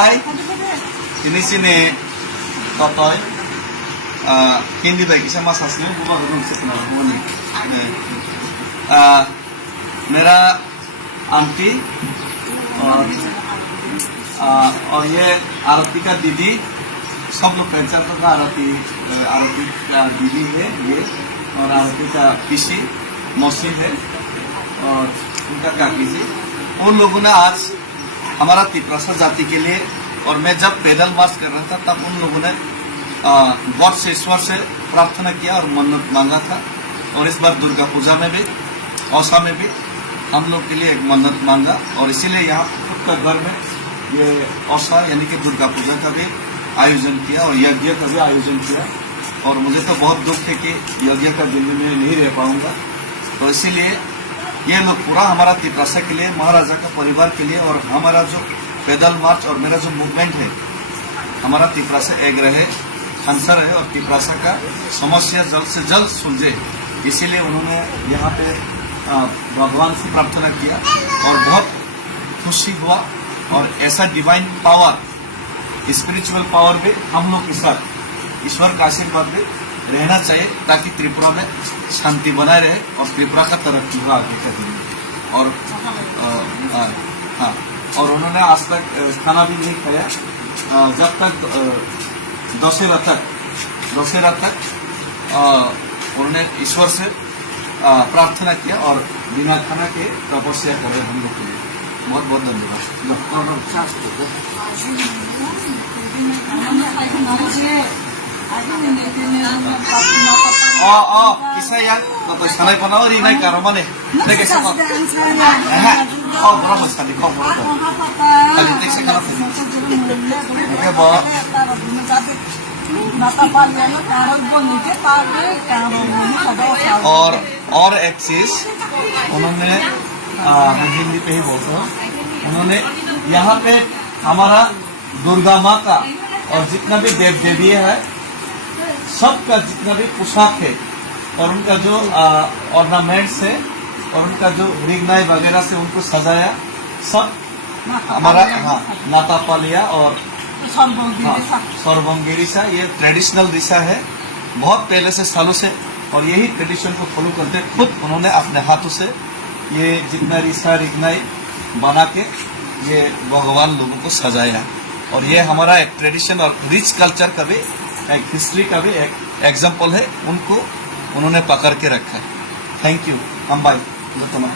Bye. Ini sini totoy. Hindi ba isa masas niyo buka doon sa pinakauni. मेरा aunty और ये आरती का दीदी सब लोग पहचान तो आरती का दीदी है ये और आरती का पीसी मौसी है और उनका काकी जी। उन लोगों ने आज हमारा तिपरासा जाति के लिए और मैं जब पैदल मार्च कर रहा था तब उन लोगों ने गॉड से ईश्वर से प्रार्थना किया और मन्नत मांगा था। और इस बार दुर्गा पूजा में भी औसा में भी हम लोग के लिए एक मन्नत मांगा और इसीलिए यहाँ खुद का घर में ये औसा यानी कि दुर्गा पूजा का भी आयोजन किया और यज्ञ का भी आयोजन किया। और मुझे तो बहुत दुख है कि यज्ञ का दिन में नहीं रह पाऊंगा, तो इसीलिए ये लोग पूरा हमारा तिपरासा के लिए, महाराजा का परिवार के लिए और हमारा जो पैदल मार्च और मेरा जो मूवमेंट है, हमारा तिपरासा एक रहे, आंसर है और तिपरासा का समस्या जल्द से जल्द सुलझे, इसीलिए उन्होंने यहाँ पे भगवान से प्रार्थना किया और बहुत खुशी हुआ। और ऐसा डिवाइन पावर, स्पिरिचुअल पावर भी हम लोग के साथ, ईश्वर का आशीर्वाद भी रहना चाहिए ताकि त्रिपुरा में शांति बनाए रहे और त्रिपुरा का तरक्की हो आगे का दिन। और हाँ, और उन्होंने आज तक खाना भी नहीं खाया जब तक दशहरा तक उन्होंने ईश्वर से प्रार्थना किया और बिना खाना के तपस्या कर रहे हम लोग के लिए। बहुत बहुत धन्यवाद। Isa yan, tapos sanay pa na rin ay karaman eh. Teka sa ko. Bravo sa di ko, bravo. Alitik sa kana. Okay ba? और एक चीज उन्होंने मैं हिंदी पे ही बोलता हूँ, उन्होंने यहाँ पे हमारा दुर्गा माँ का और जितना भी देव देवी है सबका जितना भी पोशाक है और उनका जो ऑर्नामेंट्स है और उनका जो रिगनाई वगैरह से उनको सजाया, सब हमारा नातापालिया और सर्वंगिरिसा ये ट्रेडिशनल दिशा है बहुत पहले से सालों से। और यही ट्रेडिशन को फॉलो करते खुद उन्होंने अपने हाथों से ये जितना रिसा रिगनाई बना के ये भगवान लोगों को सजाया। और ये हमारा एक ट्रेडिशन और रिच कल्चर का भी एक हिस्ट्री का भी एक एग्जाम्पल है, उनको उन्होंने पकड़ के रखा है। थैंक यू अम्बाई गौतमा।